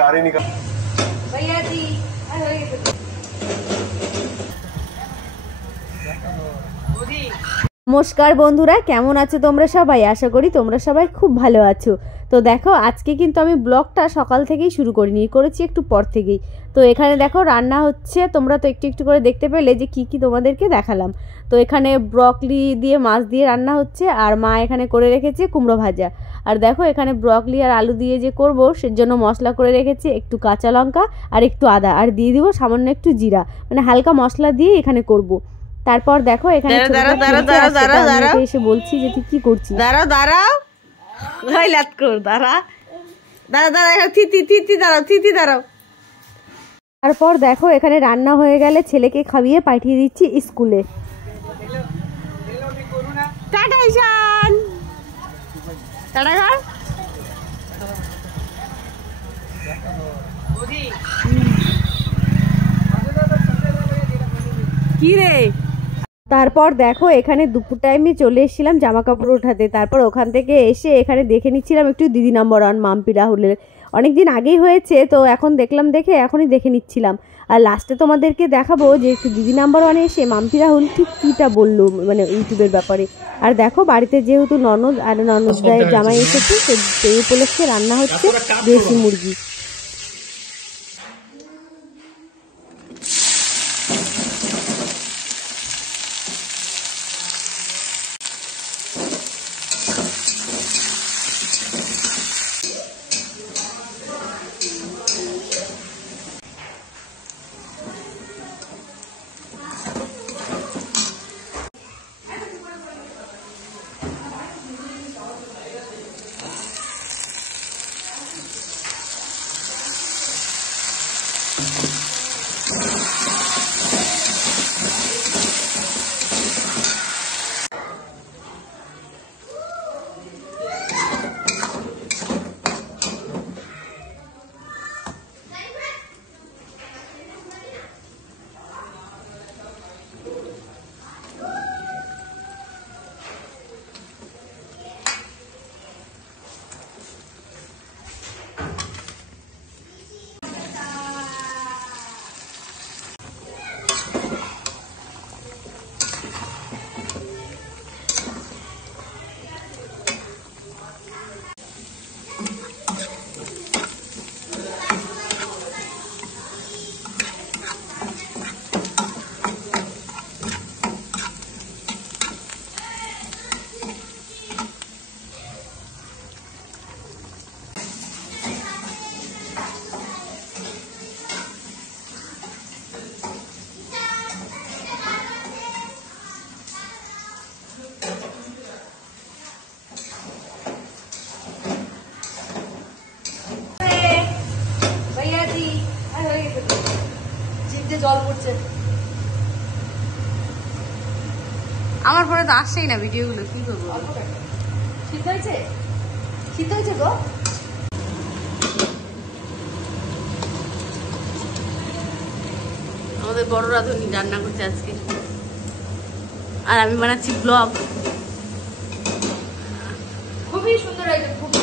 गाड़ी निकाल भैया जी। নমস্কার বন্ধুরা, কেমন আছো তোমরা সবাই? আশা করি তোমরা সবাই খুব ভালো আছো। তো দেখো, আজকে কিন্তু আমি ব্লগটা সকাল থেকেই শুরু করেছি একটু পর থেকেই। তো এখানে দেখো রান্না হচ্ছে, তোমরা তো একটু একটু করে দেখতে পেলে যে কি কি তোমাদেরকে দেখালাম। তো এখানে ব্রকলি দিয়ে মাছ দিয়ে রান্না হচ্ছে, আর মা এখানে করে রেখেছে কুমড়ো ভাজা। আর দেখো এখানে ব্রকলি আর আলু দিয়ে যে করব সেজন্য মশলা করে রেখেছি, একটু কাঁচা লঙ্কা আর একটু আদা, আর দিয়ে দিব সামান্য একটু জিরা, মানে হালকা মশলা দিয়ে এখানে করব। তারপর দেখো এখানে এসে বলছি যে তুই কি করছিস। তারপর দেখো এখানে রান্না হয়ে গেলে ছেলেকে খাইয়ে পাঠিয়ে দিচ্ছি স্কুলে। টাটা ঈশান, টাটা কর। কি রে? তারপর দেখো এখানে দুপুর টাইমে চলে এসেছিলাম জামা কাপড় ওঠাতে। তারপর ওখান থেকে এসে এখানে দেখে নিচ্ছিলাম একটু দিদি নাম্বার 1 মাম্পি রাহুলের। অনেকদিন আগেই হয়েছে, তো এখন দেখলাম, এখনই দেখে নিচ্ছিলাম। আর লাস্টে তোমাদেরকে দেখাবো যে একটু দিদি নাম্বার 1 এসে মাম্পি রাহুল ঠিক কীটা বললো, মানে ইউটিউবের ব্যাপারে। আর দেখো বাড়িতে যেহেতু ননদ আর ননদ দায়ের জামাই এসেছে, সেই উপলক্ষে রান্না হচ্ছে দেশি মুরগি। জল পড়ছে আমার ফোনে, তো আসছেই না ভিডিওগুলো, কি করবো? শীত হয়েছে গো। আমাদের বড় রাঁধুনি রান্না করছে আজকে, আর আমি বানাচ্ছি ব্লগ। খুবই সুন্দর হয়েছে, খুবই।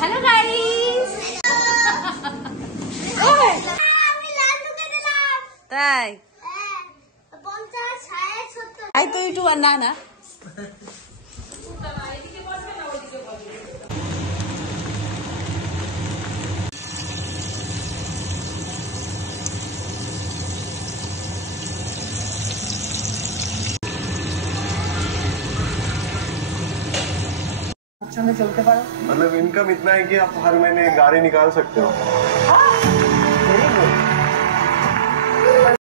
Hello guys. তাই তাই তো ইউটিউবার না चलते पारो। मतलब इनकम इतना है कि आप हर महीने गाड़ी निकाल सकते हो।